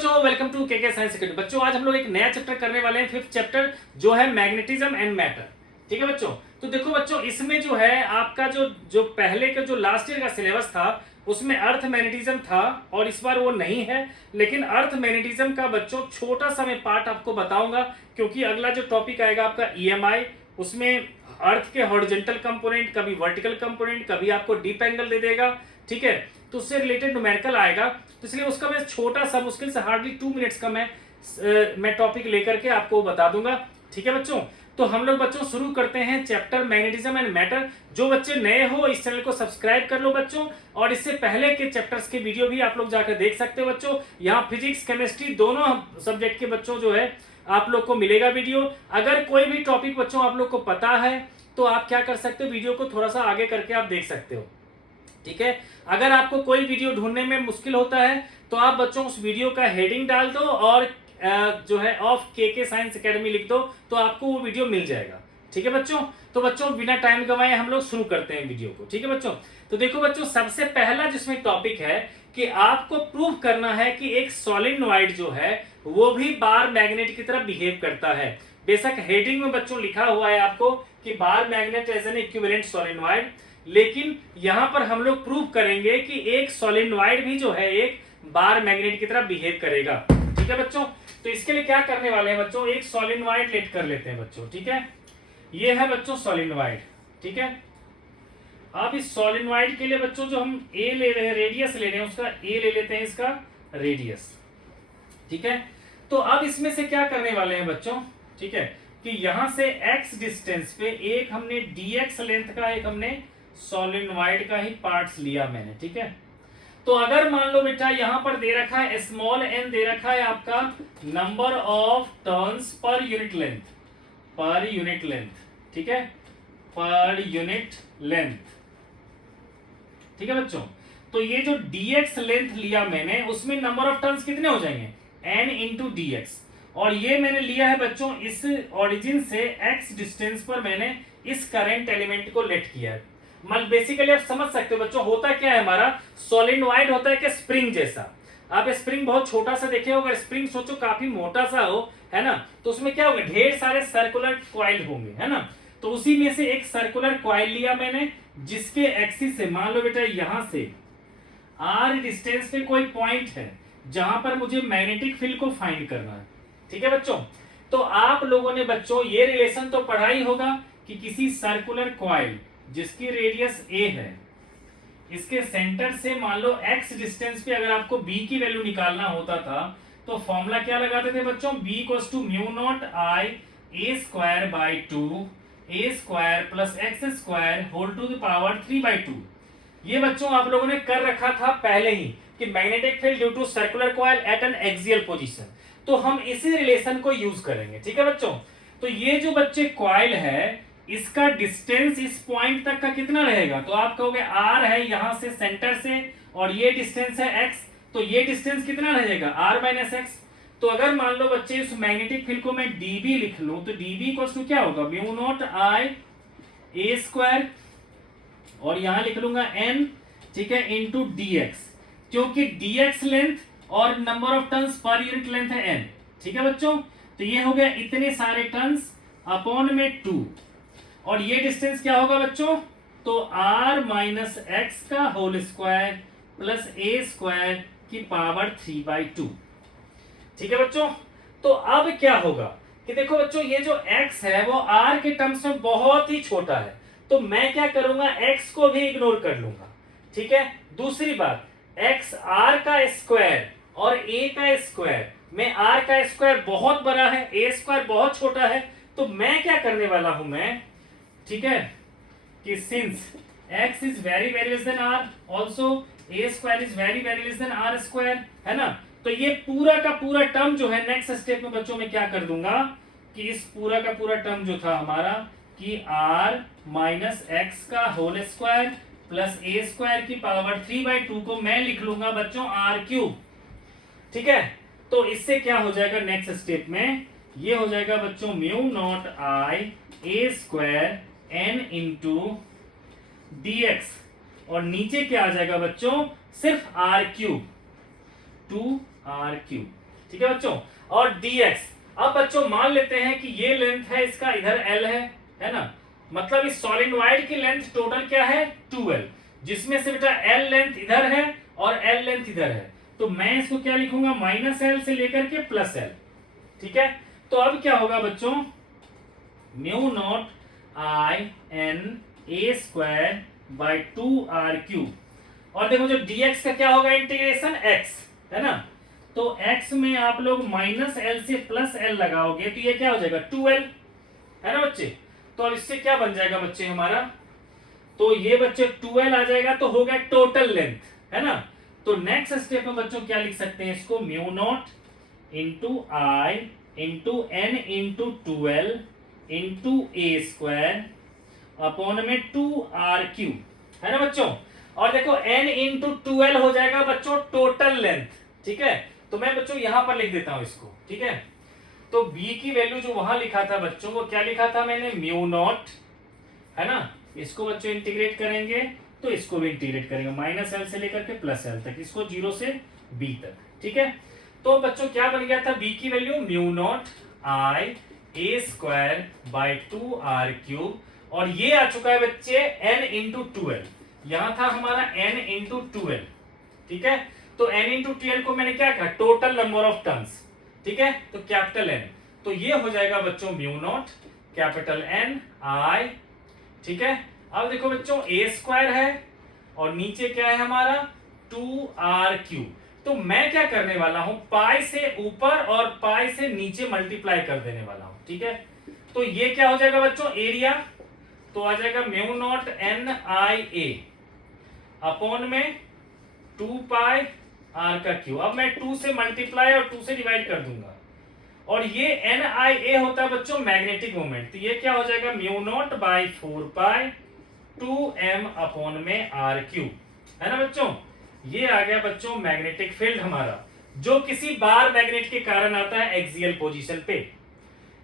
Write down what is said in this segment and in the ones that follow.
बच्चों welcome to के science academy. बच्चों आज हम लोग एक नया चैप्टर करने वाले हैं, फिफ्थ चैप्टर जो है मैग्नेटिज्म एंड मैटर। ठीक है बच्चों, तो देखो बच्चों इसमें जो है आपका जो पहले का जो लास्ट ईयर का सिलेबस था उसमें अर्थ मैग्नेटिज्म था और इस बार वो नहीं है। लेकिन अर्थ मैग्नेटिज्म का बच्चों छोटा सा मैं पार्ट आपको बताऊंगा, क्योंकि अगला जो टॉपिक आएगा आपका ईएमआई, उसमें अर्थ के हॉरिजॉन्टल कंपोनेंट, कभी वर्टिकल कंपोनेंट, कभी आपको डीप एंगल दे देगा। ठीक है, तो उससे रिलेटेड न्यूमेरिकल आएगा, तो इसलिए उसका मैं छोटा सा मुश्किल से हार्डली 2 मिनट्स का मैं टॉपिक लेकर के आपको बता दूंगा। ठीक है बच्चों, तो हम लोग बच्चों शुरू करते हैं चैप्टर मैग्नेटिज्म एंड मैटर। जो बच्चे नए हो इस चैनल को सब्सक्राइब कर लो बच्चों, और इससे पहले के चैप्टर्स के वीडियो भी आप लोग जाकर देख सकते हो बच्चों। यहाँ फिजिक्स केमिस्ट्री दोनों सब्जेक्ट के बच्चों जो है आप लोग को मिलेगा वीडियो। अगर कोई भी टॉपिक बच्चों आप लोग को पता है तो आप क्या कर सकते हो, वीडियो को थोड़ा सा आगे करके आप देख सकते हो। ठीक है, अगर आपको कोई वीडियो ढूंढने में मुश्किल होता है तो आप बच्चों उस वीडियो का हेडिंग डाल दो और जो है ऑफ के साइंस एकेडमी लिख दो तो आपको वो वीडियो मिल जाएगा। ठीक है बच्चों, तो बच्चों बिना टाइम गंवाए हम लोग शुरू करते हैं वीडियो को। ठीक है बच्चों, तो देखो बच्चों सबसे पहला जिसमें टॉपिक है कि आपको प्रूव करना है कि एक सॉलिनॉइड जो है वो भी बार मैग्नेट की तरह बिहेव करता है। बेशक हेडिंग में बच्चों लिखा हुआ है आपको कि बार magnet as an equivalent solenoid, लेकिन यहां पर हम लोग प्रूव करेंगे कि एक सॉलिनॉइड भी जो है एक बार मैग्नेट की तरह बिहेव करेगा। ठीक है बच्चों, तो इसके लिए क्या करने वाले हैं बच्चों, एक सॉलिनॉइड लेट कर लेते हैं बच्चों। ठीक है, ये है बच्चों सॉलिनॉइड। ठीक है, अब इस सॉलिनॉइड के लिए बच्चों जो हम ए ले रहे हैं, रेडियस ले रहे हैं, उसका ए ले लेते हैं, इसका रेडियस। ठीक है, तो अब इसमें से क्या करने वाले हैं बच्चों, ठीक है, कि यहां से x डिस्टेंस पे एक हमने dx लेंथ का एक हमने सॉलिनॉइड का ही पार्ट्स लिया मैंने। ठीक है, तो अगर मान लो बेटा यहां पर दे रखा है स्मॉल n, दे रखा है आपका number of turns per unit length, per unit length. ठीक है, पर यूनिट लेंथ। ठीक है बच्चों, तो ये जो dx लेंथ लिया मैंने उसमें नंबर ऑफ टर्न्स कितने हो जाएंगे, n इंटू dx, और ये मैंने लिया है बच्चों इस ओरिजिन से x डिस्टेंस पर मैंने इस करंट एलिमेंट को लेट किया है। मतलब बेसिकली आप समझ सकते हो बच्चों, होता क्या है हमारा सॉलिनॉइड होता है कि स्प्रिंग जैसा। आप स्प्रिंग बहुत छोटा सा देखे हो, अगर स्प्रिंग सोचो काफी मोटा सा हो, है ना, तो उसमें क्या होगा, ढेर सारे सर्कुलर कॉइल होंगे, है ना। तो उसी में से एक सर्कुलर कॉइल लिया मैंने जिसके एक्सिस से मान लो बेटा यहां से r डिस्टेंस पे कोई पॉइंट है जहां पर मुझे मैग्नेटिक फील्ड को फाइंड करना है। ठीक है बच्चों, तो आप लोगों ने बच्चों ये रिलेशन तो पढ़ा ही होगा कि किसी सर्कुलर कॉइल जिसकी रेडियस a है, इसके सेंटर से मान लो x डिस्टेंस पे अगर आपको b की वैल्यू निकालना होता था तो फॉर्मूला क्या लगाते थे बच्चों, b equals to mu not i a square by 2 a square plus x square whole to the power 3/2। ये बच्चों आप लोगों ने कर रखा था पहले ही कि magnetic field due to circular coil at an axial position, तो हम इसी रिलेशन को यूज करेंगे। ठीक है बच्चों, तो ये जो बच्चे कॉइल है इसका डिस्टेंस इस पॉइंट तक का कितना रहेगा, तो आप कहोगे r है यहां से सेंटर से और ये डिस्टेंस है x, तो ये डिस्टेंस कितना रहेगा r माइनस एक्स। तो अगर मान लो बच्चे इस मैग्नेटिक फील्ड को मैं dB लिख लूं तो dB इक्वल्स टू क्या होगा, mu not i a square और यहां लिख लूंगा n, ठीक है, इंटू dx, क्योंकि dx लेंथ और number of turns per unit length है n। ठीक है बच्चों, तो ये हो गया इतने सारे टर्न्स अपॉन में 2, और ये डिस्टेंस क्या होगा बच्चों, तो r माइनस एक्स का whole square plus a square की पावर 3/2। ठीक है बच्चों, तो अब क्या होगा कि देखो बच्चों ये जो x है वो r के टर्म्स में बहुत ही छोटा है, तो मैं क्या करूंगा x को भी इग्नोर कर लूंगा। ठीक है, दूसरी बात x r का स्क्वायर और a का स्क्वायर में r का स्क्वायर बहुत बड़ा है, a स्क्वायर बहुत छोटा है, तो मैं क्या करने वाला हूं मैं, ठीक है, कि since x is very very less than r, also a square is very very less than r square, है ना, तो ये पूरा का पूरा टर्म जो है नेक्स्ट स्टेप में बच्चों में क्या कर दूंगा कि इस पूरा का पूरा टर्म जो था हमारा कि r माइनस एक्स का whole square plus a square की पावर 3/2 को मैं लिख लूंगा बच्चों r क्यूब। ठीक है, तो इससे क्या हो जाएगा नेक्स्ट स्टेप में, ये हो जाएगा बच्चों mu not i a square n into dx, और नीचे क्या आ जाएगा बच्चों, सिर्फ r क्यूब, 2r क्यूब। ठीक है बच्चों। और dx, अब बच्चों मान लेते हैं कि ये लेंथ है इसका, इधर l है ना, मतलब इस सोलेनोइड की लेंथ टोटल क्या है 2l, जिसमें से बेटा l लेंथ इधर है और l लेंथ इधर है, तो मैं इसको क्या लिखूंगा -l से लेकर के +l, ठीक है। तो अब क्या होगा बच्चों, mu not i n a square by 2r³, और देखो जो dx का क्या होगा इंटीग्रेशन x, है ना, तो x में आप लोग -l से +l लगाओगे तो ये क्या हो जाएगा 2l, है ना बच्चे। तो अब इससे क्या बन जाएगा बच्चे हमारा, तो ये बच्चे 2l आ जाएगा, तो हो गया टोटल लेंथ, है ना। तो नेक्स्ट स्टेप में बच्चों क्या लिख सकते हैं इसको, mu not into I into N into 2l into A square upon में 2r³, है ना बच्चों। और देखो n इंटू 2l हो जाएगा बच्चों टोटल लेंथ, ठीक है। तो मैं बच्चों यहां पर लिख देता हूं इसको, ठीक है। तो b की वैल्यू जो वहां लिखा था बच्चों, वो क्या लिखा था मैंने, म्यू नॉट, है ना, इसको बच्चों इंटीग्रेट करेंगे तो इसको भी इंटीग्रेट करेंगे -l से लेकर के +l तक, इसको 0 से b तक, ठीक है। तो बच्चों क्या बन गया था b की value mu not I A square by 2r³, और ये आ चुका है बच्चे n इंटू 2l, यहां था हमारा n इंटू 2l, ठीक है। तो n इंटू 2l को मैंने क्या कहा, टोटल नंबर ऑफ टर्म्स, ठीक है, तो कैपिटल N, तो ये हो जाएगा बच्चों म्यू नॉट कैपिटल N आई, ठीक है। अब देखो बच्चों a स्क्वायर है और नीचे क्या है हमारा 2r³, तो मैं क्या करने वाला हूं, पाई से ऊपर और पाई से नीचे मल्टीप्लाई कर देने वाला हूं, ठीक है। तो ये क्या हो जाएगा बच्चों एरिया, तो आ जाएगा म्यू नॉट NIA अपॉन में 2πr³। अब मैं 2 से मल्टीप्लाई और 2 से डिवाइड कर दूंगा, और ये NIA होता है बच्चों मैग्नेटिक मोमेंट, तो ये क्या हो जाएगा mu not by 4π2m upon में r³, है ना बच्चों। ये आ गया बच्चों मैग्नेटिक फील्ड हमारा, जो किसी बार मैग्नेट के कारण आता है एक्सियल पोजीशन पे,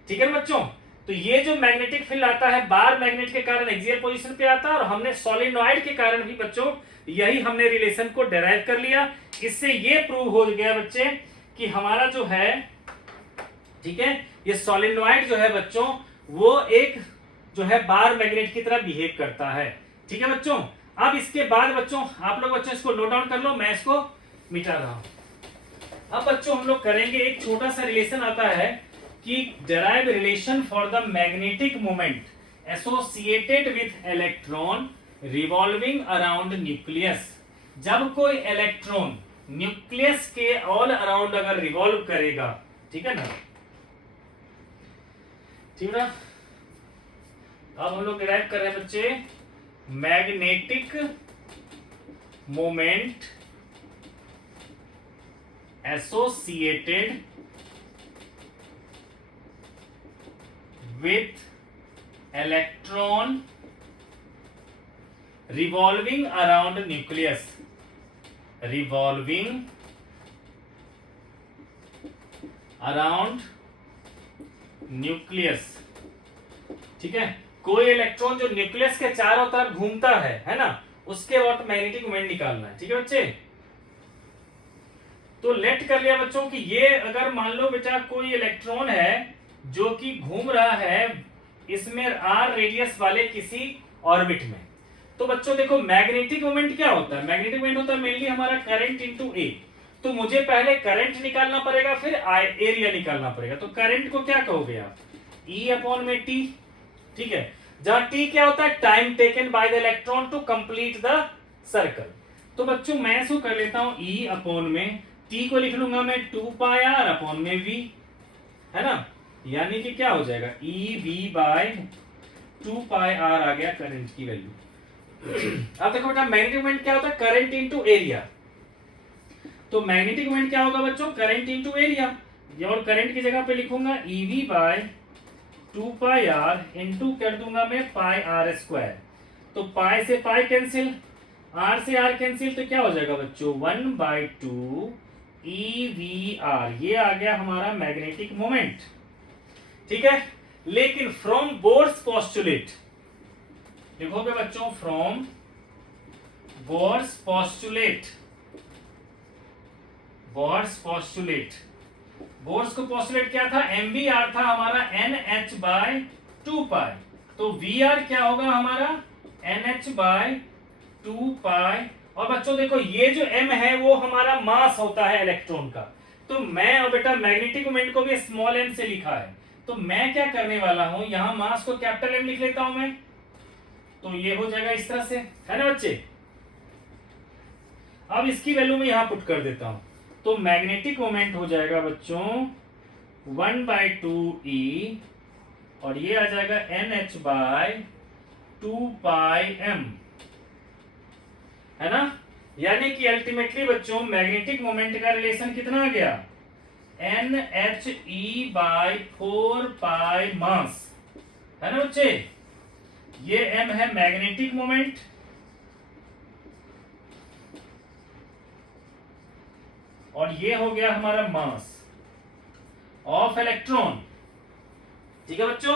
ठीक है बच्चों। तो ये जो मैग्नेटिक फील्ड आता है बार मैग्नेट के कारण एक्सियल पोजीशन पे आता है, और हमने सोलेनोइड के कारण भी बच्चों यही हमने रिलेशन को डेराइव कर लिया। इससे ये प्रूव हो गया बच्चे कि हमारा जो है, ठीक है, ये सोलेनोइड जो है बच्चों वो एक जो है बार मैग्नेट की तरह बिहेव करता है, ठीक है बच्चों। अब इसके बाद बच्चों आप लोग बच्चों इसको नोट डाउन कर लो, मैं इसको मिटा रहा हूं। अब बच्चों हम लोग करेंगे एक छोटा सा रिलेशन आता है कि derive relation for the magnetic moment associated with electron revolving around nucleus. जब कोई इलेक्ट्रॉन न्यूक्लियस के ऑल अराउंड अगर रिवॉल्व करेगा, ठीक है ना, ठीक है। अब हम लोग डिराइव कर रहे हैं बच्चे magnetic moment associated with electron revolving around nucleus, revolving around nucleus, ठीक है। कोई इलेक्ट्रॉन जो न्यूक्लियस के चारों तरफ घूमता है ना, उसके वक्त मैग्नेटिक मोमेंट निकालना है, ठीक है बच्चे। तो लेट कर लिया बच्चों कि ये अगर मान लो बेटा कोई इलेक्ट्रॉन है जो कि घूम रहा है इसमें r रेडियस वाले किसी ऑर्बिट में, तो बच्चों देखो मैग्नेटिक मोमेंट क्या होता है, मैग्नेटिक मोमेंट होता है मेनली हमारा करंट इनटू ए। तो मुझे पहले करंट निकालना पड़ेगा, फिर एरिया निकालना पड़ेगा। तो करंट को क्या कहोगे आप, E अपॉन में T, ठीक है, जहां T क्या होता है time taken by the electron to complete the circle. तो बच्चों मैं इसको कर लेता हूं E अपॉन में T को लिख लूंगा मैं 2πr अपॉन में V, है ना, यानी कि क्या हो जाएगा EV बाय 2πr आ गया करंट की वैल्यू। अब देखो बेटा मैग्नेटिक मोमेंट क्या होता है, करंट इनटू एरिया। तो मैग्नेटिक मोमेंट क्या होगा बच्चों, करंट इनटू एरिया, और करंट की जगह पे लिखूंगा EV बाय 2πr इनटू कर दूंगा मैं πr²। तो पाई से पाई कैंसिल, r से r कैंसिल, तो क्या हो जाएगा बच्चों 1/2 EVr, ये आ गया हमारा मैग्नेटिक मोमेंट, ठीक है। लेकिन फ्रॉम बोर्स पोस्टुलेट लिखोगे बच्चों, from Bohr's postulate, Bohr's postulate Bohr's को पोस्टुलेट क्या था, MVR था हमारा NH/2 पाई, तो VR क्या होगा हमारा NH/2 पाई। और बच्चों देखो ये जो M है वो हमारा मास होता है इलेक्ट्रॉन का, तो मैं और बेटा मैग्नेटिक मोमेंट को भी स्मॉल m से लिखा है, तो मैं क्या करने वाला हूं, यहां मास को कैपिटल M लिख लेता हूं मैं, तो ये हो जाएगा इस तरह से, है ना बच्चे। अब इसकी वैल्यू मैं यहां पुट कर देता हूं, तो मैग्नेटिक मोमेंट हो जाएगा बच्चों 1/2e, और ये आ जाएगा NH/2πm, है ना। यानी कि अल्टीमेटली बच्चों मैग्नेटिक मोमेंट का रिलेशन कितना आ गया, NHE/4 मास, है ना बच्चे। ये m है मैग्नेटिक मोमेंट, और ये हो गया हमारा मास ऑफ इलेक्ट्रॉन, ठीक है बच्चों।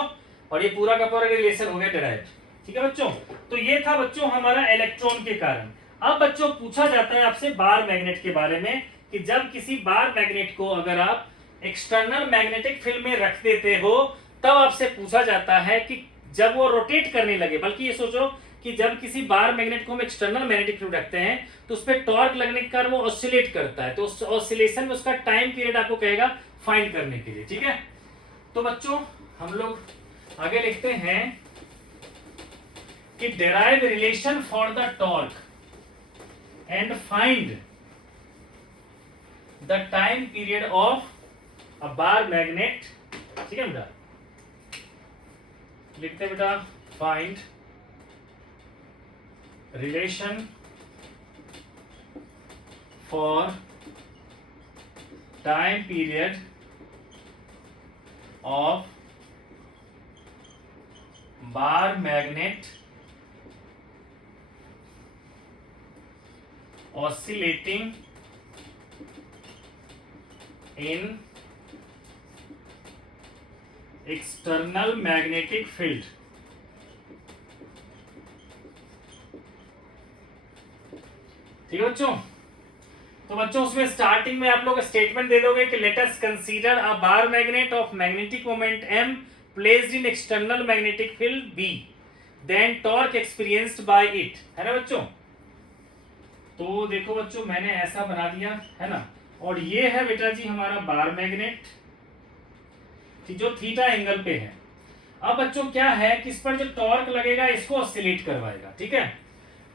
और ये पूरा का पूरा रिलेशन हो गया डिराइव, ठीक है बच्चों। तो ये था बच्चों हमारा इलेक्ट्रॉन के कारण। अब बच्चों पूछा जाता है आपसे बार मैग्नेट के बारे में, कि जब किसी बार मैग्नेट को अगर आप एक्सटर्नल मैग्नेटिक फील्ड में रख देते हो, तब आपसे पूछा जाता है कि जब वो रोटेट करने लगे, बल्कि ये सोचो कि जब किसी बार मैग्नेट को हम एक्सटर्नल मैग्नेटिक फील्ड रखते हैं तो उस पर टॉर्क लगने के कारण वो ऑसिलेट करता है, तो उस ऑसिलेशन में उसका टाइम पीरियड आपको कहेगा फाइंड करने के लिए, ठीक है। तो बच्चों हम लोग आगे लिखते हैं कि derive relation for the torque and find the time period of a bar magnet, ठीक है बेटा। लिखते हैं बेटा, find relation for time period of bar magnet oscillating in external magnetic field. ठीक है बच्चों। तो बच्चों उसमें स्टार्टिंग में आप लोग स्टेटमेंट दे दोगे कि let us consider a bar magnet of magnetic moment m placed in external magnetic field B, then torque experienced by it, है ना बच्चों। तो देखो बच्चों मैंने ऐसा बना दिया, है ना। और ये है बेटा जी हमारा बार मैग्नेट, जो थीटा एंगल पे है। अब बच्चों क्या है कि इस पर जो टॉर्क लगेगा इसको ऑसिलेट करवाएगा, ठीक है।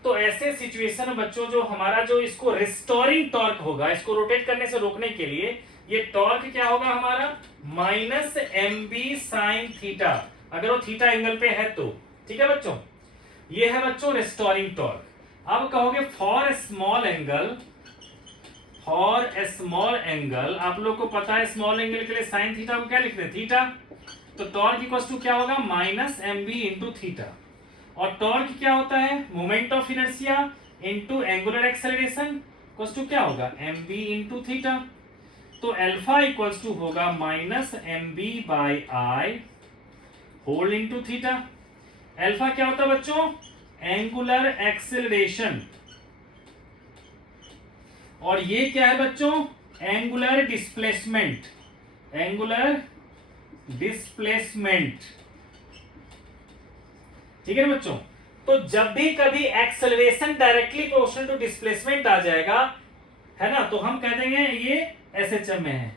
तो ऐसे सिचुएशन बच्चों जो हमारा जो इसको रिस्टोरिंग टॉर्क होगा, इसको रोटेट करने से रोकने के लिए, ये टॉर्क क्या होगा हमारा -mb sin थीटा, अगर वो थीटा एंगल पे है तो, ठीक है बच्चों। ये है बच्चों रिस्टोरिंग टॉर्क। अब कहोगे for small angle, for a small angle, आप लोग को पता है स्मॉल एंगल के लिए साइन थीटा को क्या लिखते हैं, थीटा। तो टॉर्क इक्वल टू क्या होगा -mb इंटू थीटा। और टॉर्क क्या होता है, moment of inertia into angular acceleration equal to क्या होगा mb इंटू थीटा। तो अल्फा इक्वल टू होगा -mb/i whole into theta. Alpha क्या होता है बच्चों, एंगुलर एक्सेलरेशन, और ये क्या है बच्चों, एंगुलर डिस्प्लेसमेंट, एंगुलर डिस्प्लेसमेंट, ठीक है ना बच्चों। तो जब भी कभी acceleration directly proportional to displacement आ जाएगा, है ना, तो हम कह देंगे ये एसएचएम में है,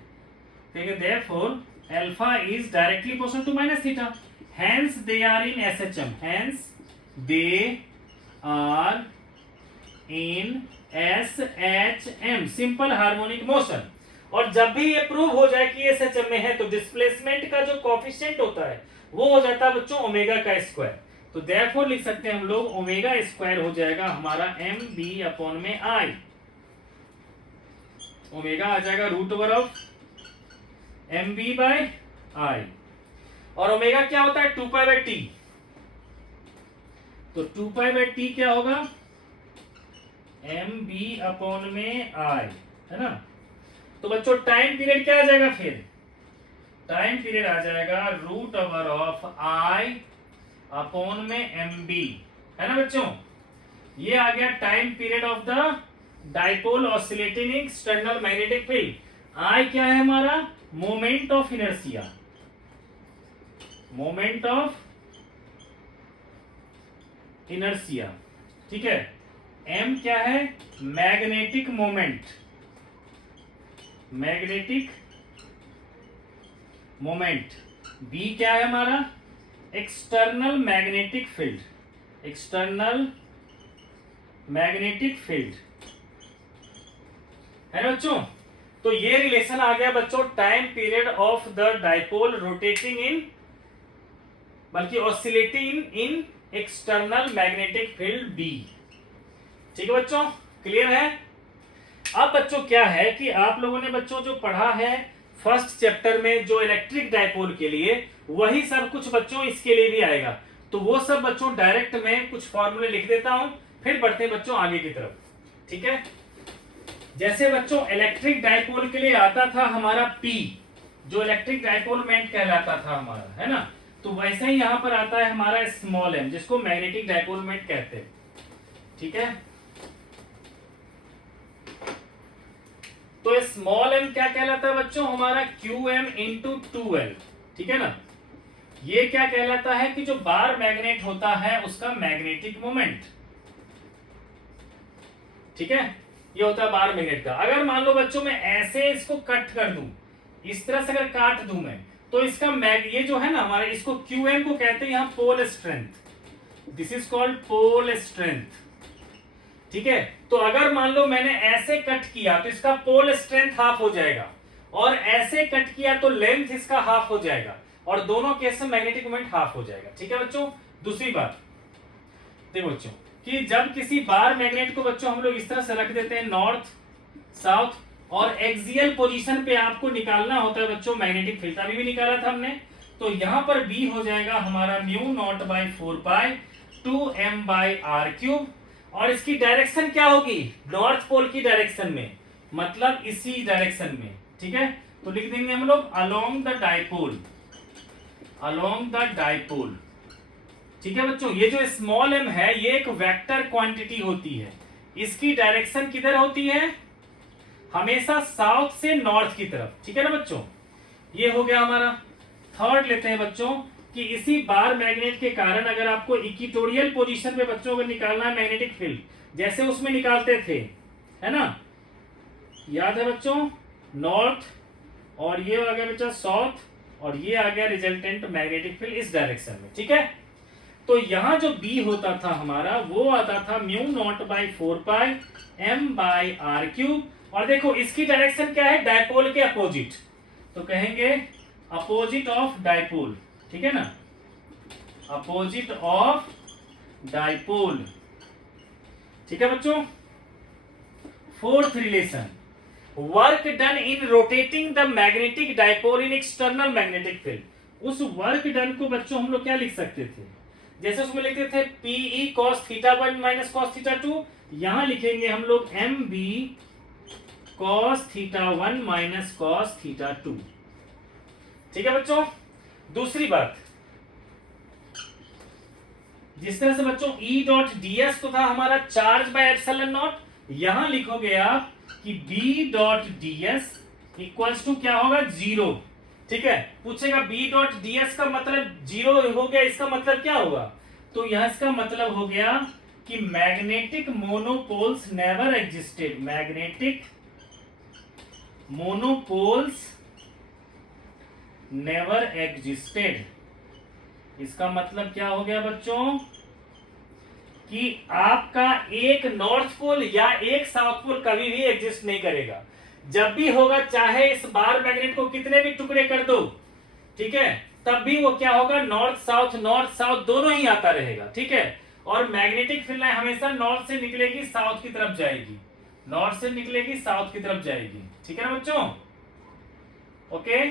ठीक है। Therefore alpha is directly proportional to minus theta, hence they are in SHM, hence they are in SHM, simple harmonic motion. और जब भी ये प्रूव हो जाए कि एसएचएम में है, तो डिस्प्लेसमेंट का जो कोएफिशिएंट होता है वो हो जाता है बच्चों ओमेगा का स्क्वायर। तो देयरफॉर लिख सकते हैं हम लोग ओमेगा स्क्वायर हो जाएगा हमारा mb/i, ओमेगा आ जाएगा √ऑफ mb/i। और ओमेगा क्या होता है 2π/t, तो 2π/t क्या होगा mb/i, है ना। तो बच्चों टाइम पीरियड क्या आ जाएगा, फिर टाइम पीरियड आ जाएगा √ऑफ i अपॉन में mb, है ना बच्चों। ये आ गया time period of the dipole oscillating external magnetic field. i क्या है हमारा moment of inertia, moment of inertia, ठीक है। एम क्या है, magnetic moment, magnetic moment. B क्या है हमारा, external magnetic field, external magnetic field, है ना बच्चों। तो ये रिलेशन आ गया बच्चों time period of the dipole rotating in, बल्कि oscillating in external magnetic field B. ठीक है बच्चों, क्लियर है। अब बच्चों क्या है कि आप लोगों ने बच्चों जो पढ़ा है फर्स्ट चैप्टर में जो इलेक्ट्रिक डाइपोल के लिए, वही सब कुछ बच्चों इसके लिए भी आएगा। तो वो सब बच्चों डायरेक्ट में कुछ फॉर्मूले लिख देता हूं, फिर बढ़ते हैं बच्चों आगे की तरफ, ठीक है। जैसे बच्चों इलेक्ट्रिक डाइपोल के लिए आता था हमारा P, जो इलेक्ट्रिक डाइपोल मोमेंट कहलाता था हमारा, है ना। तो वैसे ही यहां पर आता है हमारा स्मॉल m, जिसको मैग्नेटिक डाइपोल मोमेंट कहते हैं, ठीक है। तो स्मॉल m क्या कहलाता है बच्चों, हमारा QM इंटू 2L, ठीक है ना। ये क्या कहलाता है कि जो बार मैग्नेट होता है उसका मैग्नेटिक मोमेंट, ठीक है। ये होता है बार मैग्नेट का। अगर मान लो बच्चों मैं ऐसे इसको कट कर दूं, इस तरह से अगर काट दूं मैं, तो इसका ये जो है ना हमारे, इसको QM को कहते हैं यहां pole strength, this is called pole strength, ठीक है। तो अगर मान लो मैंने ऐसे कट किया तो इसका पोल स्ट्रेंथ हाफ हो जाएगा, और ऐसे कट किया तो लेंथ इसका हाफ हो जाएगा, और दोनों केस में मैग्नेटिक मोमेंट हाफ हो जाएगा, ठीक है बच्चों। दूसरी बात देखो बच्चों कि जब किसी बार मैग्नेट को बच्चों हम लोग इस तरह से रख देते हैं नॉर्थ साउथ, और एक्सियल पोजीशन पे आपको निकालना होता है बच्चों मैग्नेटिक फील्ड, अभी भी निकाला था हमने। तो यहां पर बी हो जाएगा हमारा mu not by 4 2m by r cube, और इसकी डायरेक्शन क्या होगी, नॉर्थ पोल की डायरेक्शन में, मतलब इसी डायरेक्शन में, ठीक है। तो लिख देंगे हम लोग along the dipole, along the dipole, ठीक है बच्चों। ये जो स्मॉल m है ये एक वेक्टर क्वांटिटी होती है, इसकी डायरेक्शन किधर होती है, हमेशा साउथ से नॉर्थ की तरफ, ठीक है ना बच्चों। ये हो गया हमारा। थर्ड लेते हैं बच्चों कि इसी बार मैग्नेट के कारण अगर आपको इक्वेटोरियल पोजीशन पे बच्चों को निकालना है मैग्नेटिक फील्ड, जैसे उसमें निकालते थे, है ना, याद है बच्चों, नॉर्थ, और ये आ गया बच्चा साउथ, और ये आ गया रिजल्टेंट मैग्नेटिक फील्ड इस डायरेक्शन में, ठीक है। तो यहां जो B होता था हमारा वो आता था mu not by 4 m by r cube, और देखो इसकी डायरेक्शन क्या है, डायपोल के अपोजिट, तो कहेंगे अपोजिट ऑफ डायपोल, ठीक है ना, अपोजिट ऑफ डायपोल, ठीक है बच्चों। Fourth relation, work done in rotating the magnetic dipole in external magnetic field. उस वर्क डन को बच्चों हम लोग क्या लिख सकते थे, जैसे उसमें लिखते थे PE cos θ1 माइनस cos θ2, यहां लिखेंगे हम लोग MB cos θ1 माइनस cos θ2, ठीक है बच्चों। दूसरी बात, जिस तरह से बच्चों E डॉट ds तो था हमारा चार्ज बाय एप्सिलॉन नॉट, यहां लिखोगे आप कि B dot ds equals to क्या होगा, 0, ठीक है। पूछेगा B डॉट ds का मतलब 0 हो गया, इसका मतलब क्या होगा, तो यहां इसका मतलब हो गया कि magnetic monopoles never existed, magnetic monopoles never existed. इसका मतलब क्या हो गया बच्चों कि आपका एक नॉर्थ पोल या एक साउथ पोल कभी भी एग्जिस्ट नहीं करेगा। जब भी होगा, चाहे इस बार मैग्नेट को कितने भी टुकड़े कर दो, ठीक है, तब भी वो क्या होगा, नॉर्थ साउथ दोनों ही आता रहेगा, ठीक है। और मैग्नेटिक फील्ड हमेशा नॉर्थ से निकलेगी साउथ की तरफ जाएगी, नॉर्थ से निकलेगी साउथ की तरफ जाएगी, ठीक है ना बच्चों। ओके,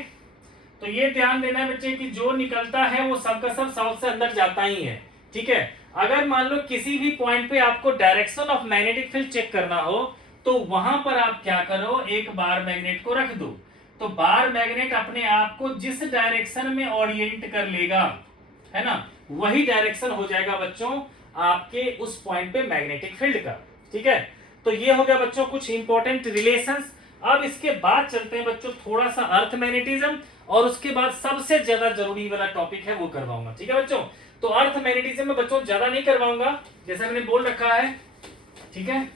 तो ये ध्यान देना है बच्चे कि जो निकलता है वो सबका सब साउथ से अंदर जाता ही है, ठीक है। अगर मान लो किसी भी पॉइंट पे आपको direction of magnetic field check करना हो, तो वहां पर आप क्या करो, एक बार मैग्नेट को रख दो, तो बार मैग्नेट अपने आप को जिस डायरेक्शन में ओरिएंट कर लेगा, है ना, वही डायरेक्शन हो जाएगा बच्चों आपके उस पॉइंट पे मैग्नेटिक फील्ड का, ठीक है। तो ये हो गया बच्चों कुछ इंपॉर्टेंट रिलेशंस। अब इसके बाद चलते हैं बच्चों थोड़ा सा अर्थ मैग्नेटिज्म, और उसके बाद सबसे ज्यादा जरूरी वाला टॉपिक है वो करवाऊंगा। ठीक है बच्चों, तो अर्थ मैग्नेटिज्म में बच्चों ज्यादा नहीं करवाऊंगा, जैसा मैंने बोल रखा है। ठीक है,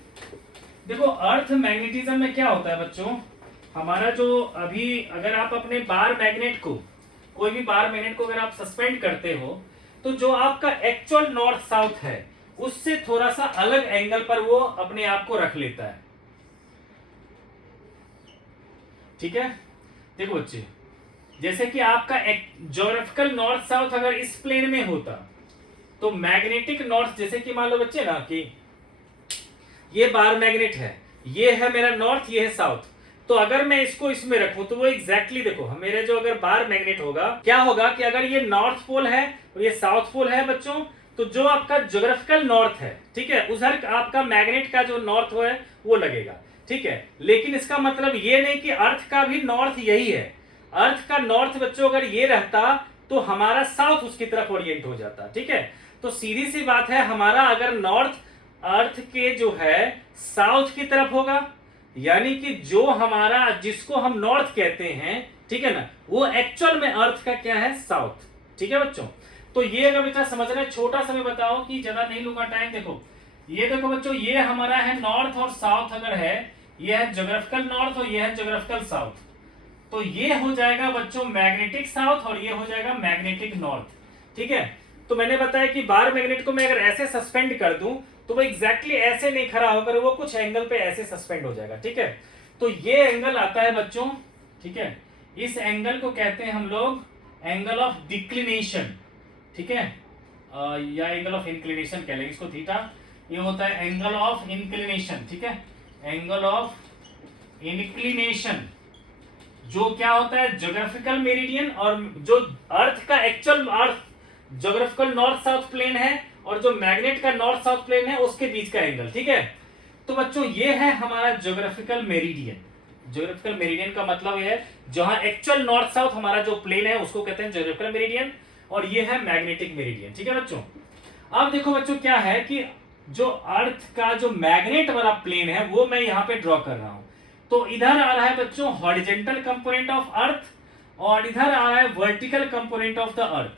देखो अर्थ मैग्नेटिज्म में क्या होता है बच्चों, हमारा जो अभी अगर आप अपने बार मैग्नेट को, कोई भी बार मैग्नेट को अगर आप सस्पेंड करते हो, तो जो आपका एक्चुअल नॉर्थ साउथ है उससे थोड़ा सा अलग एंगल पर वो अपने आप को रख लेता है। ठीक है, देखो बच्चे, जैसे कि आपका ज्योग्राफिकल नॉर्थ साउथ अगर इस प्लेन में होता, तो मैग्नेटिक नॉर्थ, जैसे कि मान लो बच्चे ना कि ये बार मैग्नेट है, ये है मेरा नॉर्थ, ये है साउथ, तो अगर मैं इसको इसमें रखूं तो वो एग्जैक्टली देखो मेरे जो अगर बार मैग्नेट होगा, क्या होगा कि अगर ये नॉर्थ पोल है और ये साउथ पोल है बच्चों, तो जो आपका ज्योग्राफिकल नॉर्थ है, ठीक है, उधर आपका मैग्नेट का जो नॉर्थ है वो लगेगा। ठीक है, लेकिन इसका मतलब ये नहीं कि अर्थ का भी नॉर्थ यही है। अर्थ का नॉर्थ बच्चों अगर ये रहता तो हमारा साउथ उसकी तरफ ओरिएंट हो जाता। ठीक है, तो सीधी सी बात है, हमारा अगर नॉर्थ अर्थ के जो है साउथ की तरफ होगा, यानी कि जो हमारा जिसको हम नॉर्थ कहते हैं, ठीक है ना, वो एक्चुअल में अर्थ का क्या है, साउथ। ठीक है बच्चों, तो ये अगर बेटा समझना है, छोटा सा मैं बताओ कि ज्यादा नहीं लूंगा टाइम। देखो ये देखो बच्चों, ये हमारा है नॉर्थ और साउथ अगर है, ये है ज्योग्राफिकल नॉर्थ और ये है ज्योग्राफिकल साउथ, तो ये हो जाएगा बच्चों मैग्नेटिक साउथ और ये हो जाएगा मैग्नेटिक नॉर्थ। ठीक है, तो मैंने बताया कि बार मैग्नेट को मैं अगर ऐसे सस्पेंड कर दूं तो वो एग्जैक्टली ऐसे नहीं खड़ा होकर वो कुछ एंगल पे ऐसे सस्पेंड हो जाएगा। ठीक है, तो ये एंगल आता है बच्चों, ठीक है, इस एंगल को कहते हैं हम लोग एंगल ऑफ डिक्लिनेशन। ठीक है, या एंगल ऑफ इंक्लिनेशन कह लेंगे इसको, थीटा, ये होता है एंगल ऑफ इंक्लिनेशन। ठीक है, एंगल ऑफ इंक्लिनेशन जो क्या होता है ज्योग्राफिकल मेरिडियन, और जो अर्थ का एक्चुअल अर्थ ज्योग्राफिकल नॉर्थ साउथ प्लेन है और जो मैग्नेट का नॉर्थ साउथ प्लेन है उसके बीच का एंगल। ठीक है, तो बच्चों ये है हमारा ज्योग्राफिकल मेरिडियन। ज्योग्राफिकल मेरिडियन का मतलब ये है जहां एक्चुअल नॉर्थ साउथ हमारा जो प्लेन है उसको कहते हैं ज्योग्राफिकल मेरिडियन, और ये है मैग्नेटिक मेरिडियन। ठीक है बच्चों, अब देखो बच्चों क्या है कि जो अर्थ का जो मैग्नेट वाला प्लेन है वो मैं यहाँ पे ड्रॉ कर रहा हूं, तो इधर आ रहा है बच्चों हॉरिजेंटल कंपोनेंट ऑफ अर्थ, और इधर आ रहा है vertical component of the earth,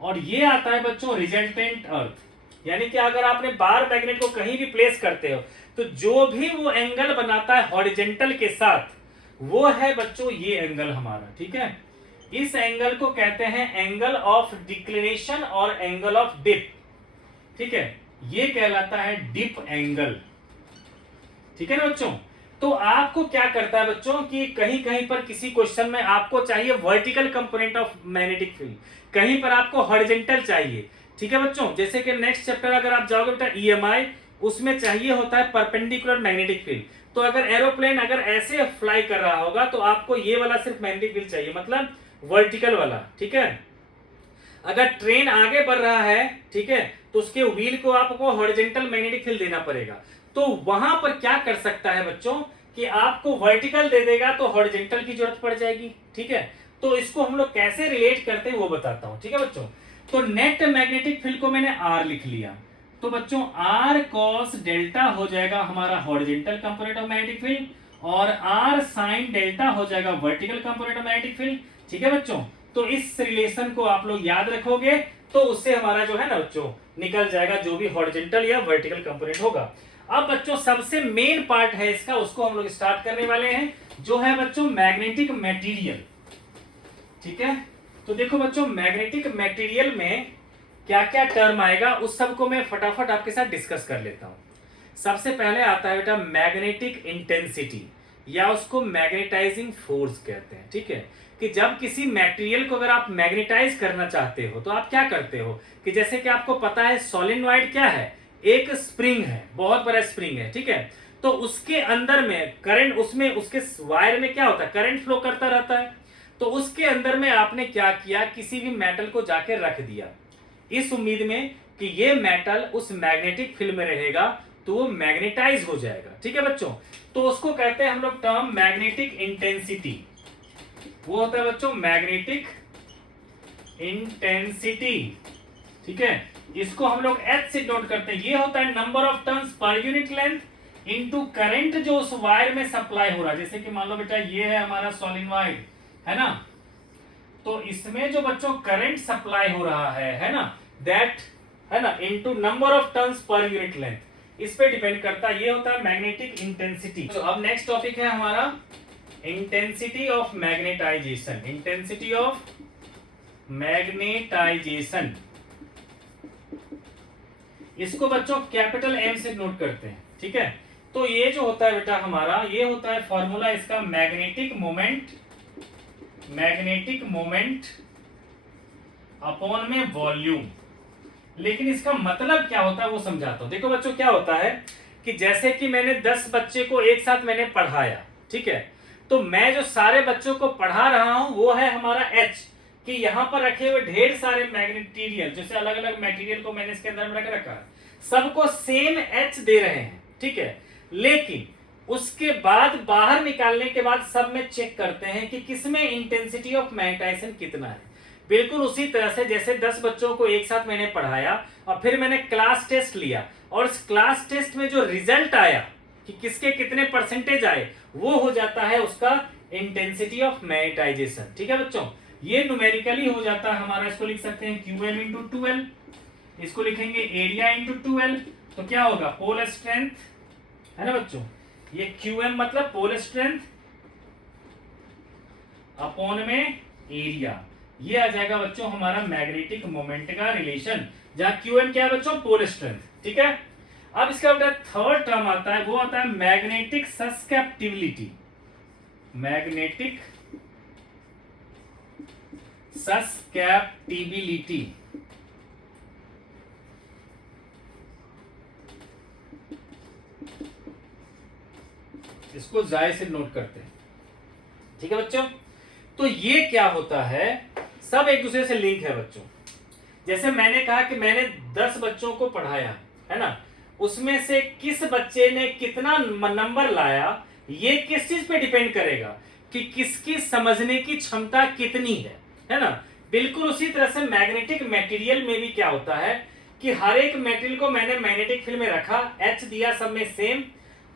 और ये आता है बच्चों रिजल्टेंट अर्थ। यानी कि अगर आपने बार मैग्नेट को कहीं भी प्लेस करते हो तो जो भी वो एंगल बनाता है हॉरिजेंटल के साथ, वो है बच्चों ये एंगल हमारा। ठीक है, इस एंगल को कहते हैं एंगल ऑफ डिक्लिनेशन और एंगल ऑफ डिप। ठीक है, ये कहलाता है डिप एंगल। ठीक है ना बच्चों, तो आपको क्या करता है बच्चों कि कहीं कहीं पर किसी क्वेश्चन में आपको चाहिए vertical component of magnetic field, कहीं पर आपको हॉरिजॉन्टल चाहिए। ठीक है बच्चों, जैसे कि नेक्स्ट चैप्टर अगर आप जाओगे बेटा ईएमआई, उसमें चाहिए होता है परपेंडिकुलर मैग्नेटिक फील्ड। तो अगर एरोप्लेन अगर ऐसे फ्लाई कर रहा होगा तो आपको ये वाला सिर्फ मैग्नेटिक फील्ड चाहिए, मतलब वर्टिकल वाला। ठीक है, अगर ट्रेन आगे बढ़ रहा है, ठीक है, तो उसके व्हील को आपको हॉरिजॉन्टल मैग्नेटिक फील्ड देना पड़ेगा। तो वहां पर क्या कर सकता है बच्चों कि आपको वर्टिकल दे देगा तो हॉरिजॉन्टल की जरूरत पड़ जाएगी। ठीक है, तो इसको हम लोग कैसे रिलेट करते हैं वो बताता हूं। ठीक है बच्चों, तो नेट मैग्नेटिक फील्ड को मैंने आर लिख लिया, तो बच्चों आर कॉस डेल्टा हो जाएगा हमारा horizontal component of magnetic field, और आर साइन डेल्टा हो जाएगा vertical component of magnetic field. ठीक है बच्चों, तो इस रिलेशन को आप लोग याद रखोगे तो उससे हमारा जो है ना बच्चों निकल जाएगा जो भी हॉरिजॉन्टल या वर्टिकल कंपोनेंट होगा। अब बच्चों सबसे मेन पार्ट है इसका, उसको हम लोग स्टार्ट करने वाले हैं, जो है बच्चों मैग्नेटिक मटेरियल। ठीक है, तो देखो बच्चों मैग्नेटिक मटेरियल में क्या क्या टर्म आएगा उस सबको मैं फटाफट आपके साथ डिस्कस कर लेता हूं। सबसे पहले आता है बेटा मैग्नेटिक इंटेंसिटी, या उसको मैग्नेटाइजिंग फोर्स कहते हैं। ठीक है, कि जब किसी मटेरियल को अगर आप मैग्नेटाइज करना चाहते हो तो आप क्या करते हो कि जैसे कि आपको पता है सोलेनॉइड क्या है, एक स्प्रिंग है, बहुत बड़ा स्प्रिंग है। ठीक है, तो उसके अंदर में करंट, उसमें उसके वायर में क्या होता है, करंट फ्लो करता रहता है। तो उसके अंदर में आपने क्या किया, किसी भी मेटल को जाके रख दिया इस उम्मीद में कि ये मेटल उस मैग्नेटिक फील्ड में रहेगा तो वो मैग्नेटाइज हो जाएगा। ठीक है बच्चों, तो उसको कहते हैं हम लोग टर्म मैग्नेटिक इंटेंसिटी, वो होता है बच्चों मैग्नेटिक इंटेंसिटी। ठीक है, इसको हम लोग एच से नोट करते हैं, ये होता है number of turns per unit length into current जो उस वायर में सप्लाई हो रहा है, जैसे कि मान लो बेटा ये है हमारा सॉलिनॉइड, है ना, तो इसमें जो बच्चों करंट सप्लाई हो रहा है ना, दैट, है ना, into number of turns per unit length, इस पे डिपेंड करता है। ये होता है मैग्नेटिक इंटेंसिटी। तो अब नेक्स्ट टॉपिक है हमारा intensity of magnetization. Intensity of magnetization, इसको बच्चों कैपिटल एम से नोट करते हैं, ठीक है। तो ये जो होता है बेटा हमारा, ये होता है फॉर्मूला इसका magnetic moment, magnetic moment upon में वॉल्यूम। लेकिन इसका मतलब क्या होता है वो समझाता हूं। देखो बच्चों क्या होता है कि जैसे कि मैंने 10 बच्चे को एक साथ मैंने पढ़ाया, ठीक है, तो मैं जो सारे बच्चों को पढ़ा रहा हूं वो है हमारा एच, कि यहां पर रखे हुए ढेर सारे मैग्नेटिरियल, जैसे अलग अलग मटेरियल को मैंने इसके अंदर में रख रखा है, सबको सेम एच दे रहे हैं, ठीक है। लेकिन उसके बाद बाहर निकालने के बाद सब में चेक करते हैं कि किसमें इंटेंसिटी ऑफ मैग्नेटाइजेशन कितना है। बिल्कुल उसी तरह से जैसे 10 बच्चों को एक साथ मैंने पढ़ाया और फिर मैंने क्लास टेस्ट लिया, और इस क्लास टेस्ट में जो रिजल्ट आया कि किसके कितने परसेंटेज आए, वो हो जाता है उसका इंटेंसिटी ऑफ मैग्नेटाइजेशन, ठीक है बच्चों। ये न्यूमेरिकली हो जाता है हमारा, इसको लिख सकते हैं QM इंटू 2L, इसको लिखेंगे एरिया इंटू 2L, तो क्या होगा पोल स्ट्रेंथ, है ना बच्चों, ये QM मतलब पोल स्ट्रेंथ अपॉन में एरिया, ये आ जाएगा बच्चों हमारा मैग्नेटिक मोमेंट का रिलेशन, जहां QM क्या है बच्चों, पोल स्ट्रेंथ, ठीक है। अब इसका बेटा थर्ड टर्म आता है, वो आता है मैग्नेटिक सस्केप्टिबिलिटी, मैग्नेटिक सस्केप्टिबिलिटी, इसको जाय से नोट करते हैं, ठीक है बच्चों। तो ये क्या होता है, सब एक दूसरे से लिंक है बच्चों। जैसे मैंने कहा कि मैंने 10 बच्चों को पढ़ाया, है ना, उसमें से किस बच्चे ने कितना नंबर लाया, ये किस चीज पे डिपेंड करेगा कि किसकी समझने की क्षमता कितनी है ना। बिल्कुल उसी तरह से मैग्नेटिक मटेरियल में भी क्या होता है कि हर एक मटेरियल को मैंने मैग्नेटिक फील्ड में रखा, एच दिया, सब में सेम।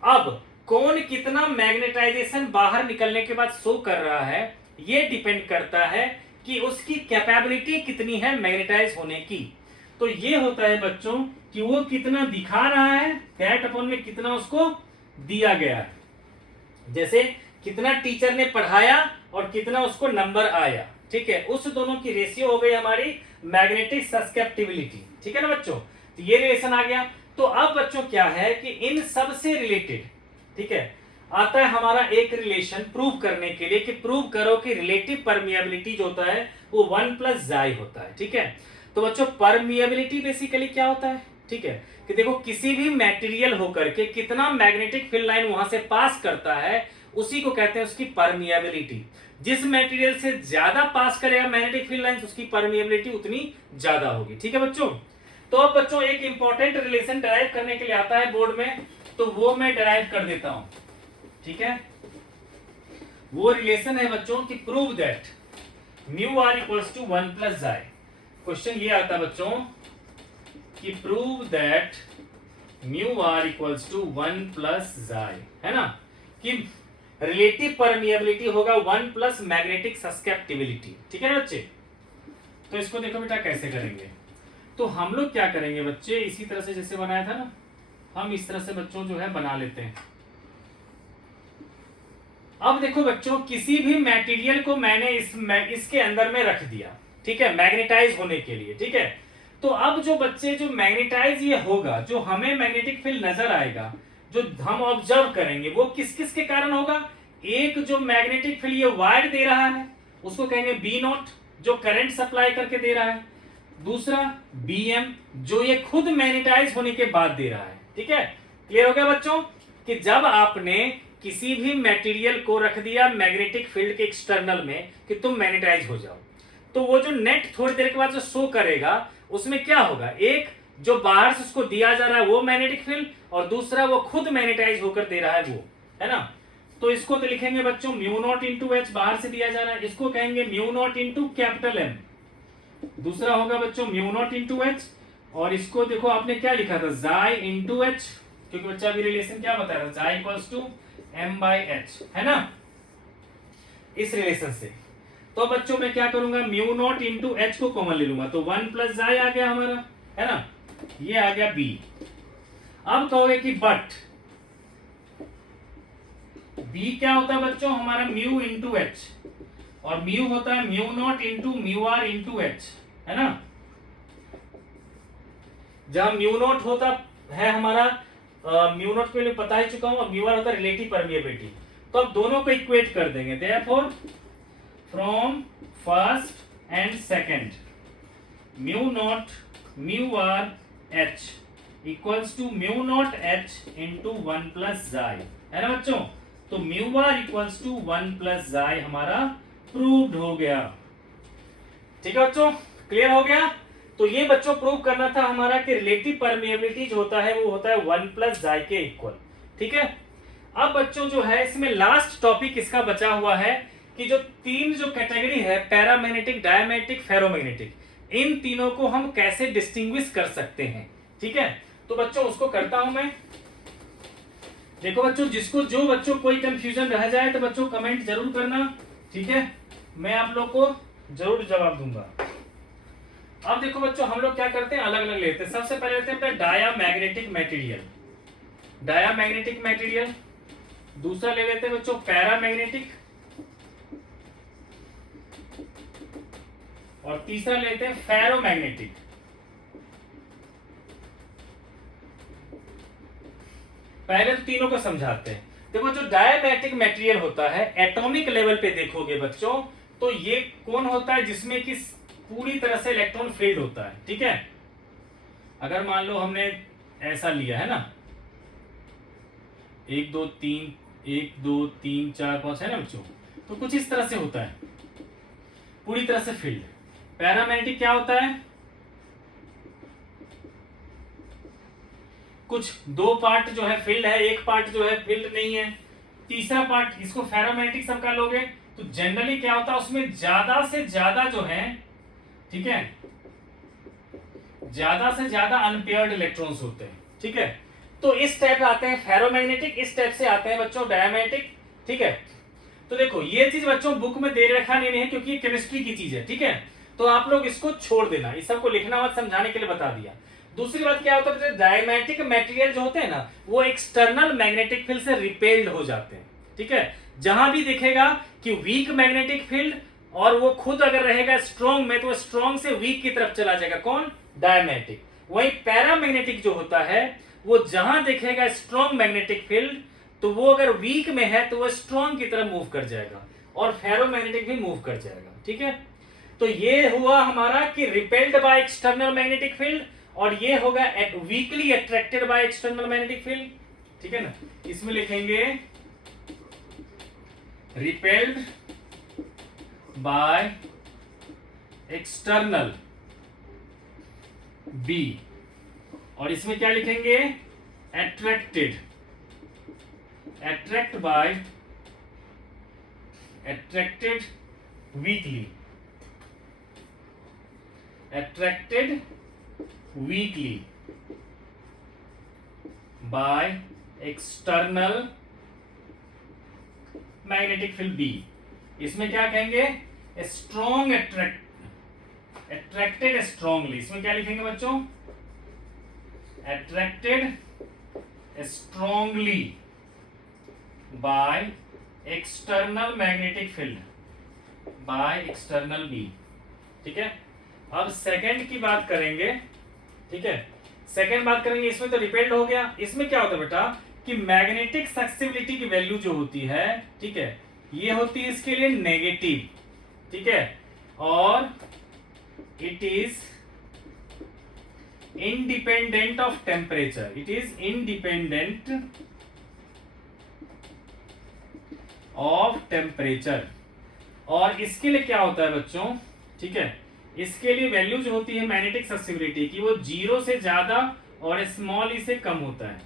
अब कौन कितना मैग्नेटाइजेशन बाहर निकलने के बाद शो कर रहा है, ये डिपेंड करता है कि उसकी कैपेबिलिटी कितनी है मैग्नेटाइज होने की। तो ये होता है बच्चों कि वो कितना दिखा रहा है, दैट अपॉन में कितना उसको दिया गया है। जैसे कितना टीचर ने पढ़ाया और कितना उसको नंबर आया, ठीक है, उस दोनों की रेशियो हो गई हमारी मैग्नेटिक सस्केप्टिबिलिटी, ठीक है ना बच्चों। तो ये रिलेशन आ गया। तो अब बच्चों क्या है कि इन सब से रिलेटेड, ठीक है, आता है हमारा एक रिलेशन प्रूव करने के लिए कि प्रूव करो कि रिलेटिव परमिएबिलिटी जो होता है वो 1 प्लस जाई होता है, ठीक है। तो बच्चों परमिएबिलिटी बेसिकली क्या होता है, ठीक है, कि देखो किसी भी मटेरियल होकर के कितना मैग्नेटिक फील्ड लाइन वहां से पास करता है, उसी को कहते हैं उसकी परमिएबिलिटी। जिस मटेरियल से ज्यादा पास करेगा मैग्नेटिक फील्ड लाइन, उसकी परमिएबिलिटी उतनी ज्यादा होगी, ठीक है बच्चों। तो अब बच्चों एक इंपॉर्टेंट रिलेशन डराइव करने के लिए आता है बोर्ड में, तो वो मैं डराइव कर देता हूं, ठीक है। वो रिलेशन है बच्चों कि prove that mu r equals to 1 plus chi. Question ये आता है बच्चों कि prove that mu r equals to 1 plus chi, है ना, कि रिलेटिव परमिएबिलिटी होगा 1 प्लस मैग्नेटिक सस्केप्टिबिलिटी, ठीक है ना बच्चे। तो इसको देखो बेटा कैसे करेंगे। तो हम लोग क्या करेंगे बच्चे, इसी तरह से जैसे बनाया था ना, हम इस तरह से बच्चों जो है बना लेते हैं। अब देखो बच्चों किसी भी मटेरियल को मैंने इसके अंदर में रख दिया, ठीक है, मैग्नेटाइज होने के लिए, ठीक है। तो अब जो बच्चे जो मैग्नेटाइज ये होगा, जो हमें मैग्नेटिक फील्ड नजर आएगा, जो हम ऑब्जर्व करेंगे, वो किस किस के कारण होगा। एक जो मैग्नेटिक फील्ड ये वायर दे रहा है उसको कहेंगे बी नॉट, जो करंट सप्लाई करके दे रहा है। दूसरा BM, जो ये खुद मैग्नेटाइज होने के बाद दे रहा है, ठीक है। क्लियर हो गया बच्चों कि जब आपने किसी भी मटेरियल को रख दिया मैग्नेटिक फील्ड के एक्सटर्नल में कि तुम मैग्नेटाइज हो जाओ, तो वो जो नेट थोड़ी देर के बाद जो शो करेगा उसमें क्या होगा, एक जो बाहर से उसको दिया जा रहा है वो मैग्नेटिक फील्ड, और दूसरा वो खुद मैग्नेटाइज होकर दे रहा है वो, है ना। तो इसको तो लिखेंगे बच्चों म्यू नॉट इंटू एच, बाहर से दिया जा रहा है, इसको कहेंगे mu naught into capital M। दूसरा होगा बच्चों म्यू नॉट इंटू एच, और इसको देखो आपने क्या लिखा था जाई इंटू एच, क्योंकि बच्चा अभी रिलेशन क्या बता रहा है, इक्वल्स टू m/h, है ना, इस रिलेशन से। तो बच्चों मैं क्या करूंगा, म्यू नॉट इंटू एच को कॉमन ले लूंगा, तो 1 प्लस जाई आ गया हमारा, है ना, ये आ गया बी। अब कहोगे कि बट बी क्या होता है बच्चों, हमारा म्यू इंटू एच, और म्यू होता है mu not into mu r into H, है ना। जहां म्यू नॉट होता है हमारा, म्यू नॉट के लिए पता ही चुका हूं, और म्यू आर होता है रिलेटिव परमिएबिलिटी। तो अब दोनों को इक्वेट कर देंगे, therefore from first and second mu not mu r H equals to mu not H into 1 plus chi, है ना बच्चों। तो mu r equals to 1 plus chi हमारा प्रूव्ड हो गया। ठीक है बच्चों, क्लियर हो गया। तो ये बच्चों प्रूव करना था हमारा कि रिलेटिव परमिएबिलिटी जो होता है वो होता है 1 प्लस जाई के इक्वल। ठीक है, अब बच्चों जो है इसमें लास्ट टॉपिक इसका बचा हुआ है कि जो तीन जो कैटेगरी है, पैरामैग्नेटिक, डायमैग्नेटिक, फेरोमैग्नेटिक, इन तीनों को हम कैसे डिस्टिंग्विश कर सकते हैं। ठीक है, तो बच्चों उसको करता हूं मैं। देखो बच्चों, जिसको जो बच्चों कोई कंफ्यूजन रह जाए तो बच्चों कमेंट जरूर करना, ठीक है, मैं आप लोग को जरूर जवाब दूंगा। अब देखो बच्चों, हम लोग क्या करते हैं, अलग अलग लेते हैं। सबसे पहले लेते हैं अपना डायामैग्नेटिक मटेरियल, डायामैग्नेटिक मटेरियल। दूसरा ले लेते हैं बच्चों पैरामैग्नेटिक, और तीसरा लेते हैं फेरोमैग्नेटिक। पहले तो तीनों को समझाते हैं। देखो जो डायमैग्नेटिक मटेरियल होता है, एटॉमिक लेवल पे देखोगे बच्चों, तो ये कौन होता है जिसमें कि पूरी तरह से इलेक्ट्रॉन फील्ड होता है। ठीक है, अगर मान लो हमने ऐसा लिया है ना, 1 2 3 1 2 3 4 5, है ना बच्चों, तो कुछ इस तरह से होता है, पूरी तरह से फील्ड। पैरामैग्नेटिक क्या होता है, कुछ दो पार्ट जो है फील्ड है, एक पार्ट जो है फील्ड नहीं है, तीसरा पार्ट। इसको फेरोमैग्नेटिक सबका लोगे तो जनरली क्या होता है, उसमें ज्यादा से ज्यादा जो है, ठीक है, ज्यादा से ज्यादा अनपेयर्ड इलेक्ट्रॉन्स होते हैं। ठीक है, तो इस टाइप आते हैं फेरोमैग्नेटिक, इस टाइप से आते हैं बच्चों डायमैग्नेटिक। ठीक है, तो देखो ये चीज बच्चों बुक में दे रखा नहीं है क्योंकि ये केमिस्ट्री की चीज है। ठीक है, तो आप लोग इसको छोड़ देना, इस सबको लिखना मत, समझाने के लिए बता दिया। दूसरी बात क्या होता है, डायमैग्नेटिक मटेरियल जो होते हैं ना, वो एक्सटर्नल मैग्नेटिक फील्ड से रिपेल्ड हो जाते हैं। ठीक है, जहां भी दिखेगा कि वीक मैग्नेटिक फील्ड, और वो खुद अगर रहेगा स्ट्रॉन्ग में, तो स्ट्रॉन्ग से वीक की तरफ चला जाएगा, कौन, डायमैग्नेटिक। वही पैरामैग्नेटिक जो होता है, वो जहां दिखेगा स्ट्रॉन्ग मैग्नेटिक फील्ड, तो वो अगर वीक में है तो वो स्ट्रॉन्ग की तरफ मूव कर जाएगा, और फेरोमैग्नेटिक भी मूव कर जाएगा। ठीक है, तो ये हुआ हमारा कि repelled by external magnetic field, और ये होगा weekly attracted by external magnetic field. ठीक है ना, इसमें लिखेंगे रिपेल्ड बाय एक्सटर्नल बी, और इसमें क्या लिखेंगे, attracted, attract by, attracted weakly, attracted weakly by external magnetic field B. इसमें क्या कहेंगे, स्ट्रॉन्ग अट्रैक्टेड स्ट्रॉन्गली। इसमें क्या लिखेंगे बच्चों, attracted strongly by external magnetic field, by external B. ठीक है, अब सेकंड की बात करेंगे। ठीक है, सेकंड बात करेंगे, इसमें तो रिपेल्ड हो गया। इसमें क्या होता है बेटा कि मैग्नेटिक सक्सेसिबिलिटी की वैल्यू जो होती है, ठीक है, ये होती है इसके लिए नेगेटिव। ठीक है, और it is independent of temperature, it is independent of temperature. और इसके लिए क्या होता है बच्चों, ठीक है, इसके लिए वैल्यू जो होती है मैग्नेटिक सक्सेसिबिलिटी की, वो 0 से ज्यादा और स्मॉल ई से कम होता है।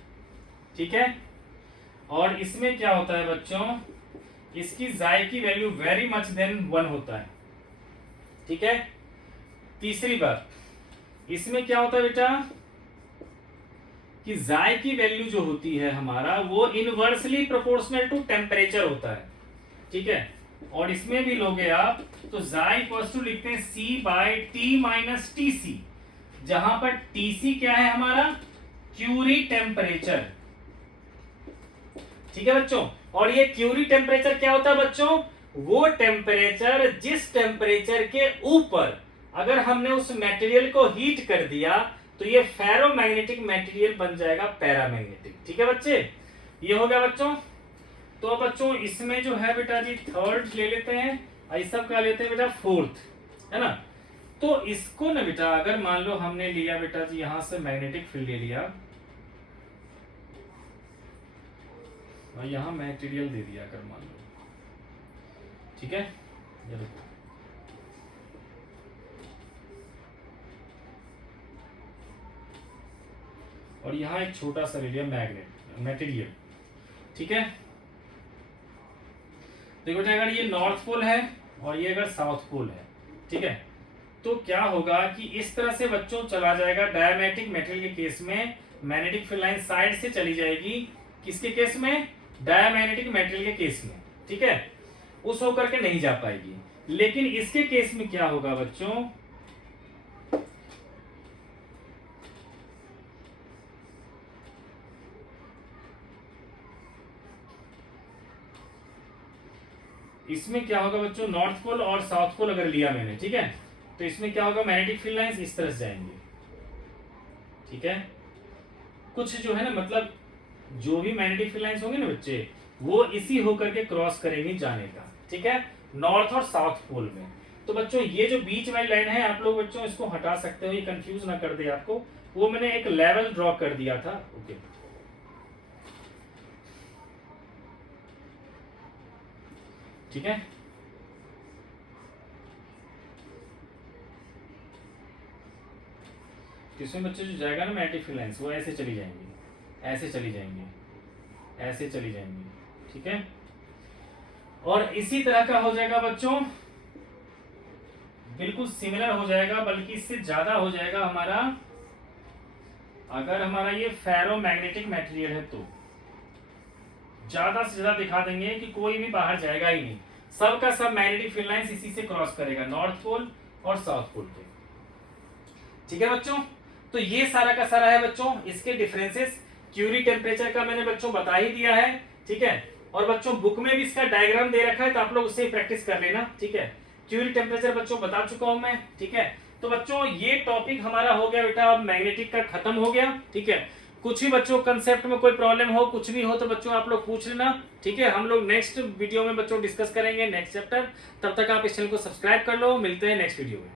ठीक है, और इसमें क्या होता है बच्चों, इसकी जाई की वैल्यू वेरी मच देन 1 होता है। ठीक है, तीसरी बात, इसमें क्या होता है बेटा कि जाई की वैल्यू जो होती है हमारा वो इनवर्सली प्रोपोर्शनल टू टेम्परेचर होता है, ठीक है। और इसमें भी लोगे आप तो जाई इक्वल्स टू लिखते हैं C by T minus T C, जहां पर टीसी क्या है हमारा क्यूरी टेम्परेचर, ठीक है बच्चों। और ये क्यूरी टेम्परेचर क्या होता है बच्चों, वो टेम्परेचर जिस टेम्परेचर के ऊपर अगर हमने उस मटेरियल को हीट कर दिया तो ये फेरोमैग्नेटिक मटेरियल बन जाएगा पैरामैग्नेटिक, ठीक है बच्चे। ये हो गया बच्चों। तो अब बच्चों इसमें जो है बेटा जी थर्ड ले लेते हैं, इस सब का लेते हैं बेटा फोर्थ, है ना। तो इसको ना बेटा अगर मान लो हमने लिया बेटा जी यहां से मैग्नेटिक फील्ड ले लिया और यहां मटेरियल दे दिया अगर मान लो, ठीक है। ये देखो और यहां एक छोटा सा ले लिया मैग्नेट मटेरियल, ठीक है। देखो बेटा अगर ये नॉर्थ पोल है और ये अगर साउथ पोल है, ठीक है, तो क्या होगा कि इस तरह से बच्चों चला जाएगा डायमैग्नेटिक मटेरियल के केस में, मैग्नेटिक फील्ड लाइन साइड से चली जाएगी, किसके केस में, डायमैग्नेटिक मटेरियल के केस में, ठीक है, उस होकर के नहीं जा पाएगी। लेकिन इसके केस में क्या होगा बच्चों, इसमें क्या होगा बच्चों, नॉर्थ पोल और साउथ पोल अगर लिया मैंने, ठीक है, तो इसमें क्या होगा मैग्नेटिक फील्ड लाइंस इस तरह से जाएंगे, ठीक है। कुछ जो है ना मतलब जो भी मैग्नेटिक फील्ड लाइंस होंगे ना बच्चे वो इसी होकर के क्रॉस करेंगी जाने का, ठीक है, नॉर्थ और साउथ पोल में। तो बच्चों ये जो बीच वाली लाइन है आप लोग बच्चों इसको हटा सकते हो, ये कंफ्यूज ना कर दे आपको, वो मैंने एक लेवल ड्रॉ कर दिया था, ओके। ठीक है, इसमें बच्चे जो जाएगा ना मैग्नेटिक फील्ड लाइंस वो ऐसे चली जाएंगी, ऐसे चली जाएंगी, ऐसे चली जाएंगी, ठीक है। और इसी तरह का हो जाएगा बच्चों, बिल्कुल सिमिलर हो जाएगा, बल्कि इससे ज्यादा हो जाएगा हमारा, अगर हमारा ये फेरोमैग्नेटिक मटेरियल है तो ज्यादा से ज्यादा दिखा देंगे कि कोई भी बाहर जाएगा ही नहीं, सबका सब मैग्नेटिक फील्ड लाइंस इसी से क्रॉस करेगा, नॉर्थ पोल और साउथ पोल पे, ठीक है बच्चों। तो ये सारा का सारा है बच्चों, इसके डिफरेंसेस क्यूरी टेम्परेचर का मैंने बच्चों बता ही दिया है, ठीक है। और बच्चों बुक में भी इसका डायग्राम दे रखा है तो आप लोग उससे प्रैक्टिस कर लेना, ठीक है। क्यूरी टेम्परेचर बच्चों बता चुका हूं मैं, ठीक है। तो बच्चों ये टॉपिक हमारा हो गया बेटा, अब मैग्नेटिक का खत्म हो गया, ठीक है। कुछ भी बच्चों कंसेप्ट में कोई प्रॉब्लम हो, कुछ भी हो तो बच्चों आप लोग पूछ लेना, ठीक है। हम लोग नेक्स्ट वीडियो में बच्चों डिस्कस करेंगे नेक्स्ट चैप्टर, तब तक आप इस चैनल को सब्सक्राइब कर लो, मिलते हैं नेक्स्ट वीडियो में।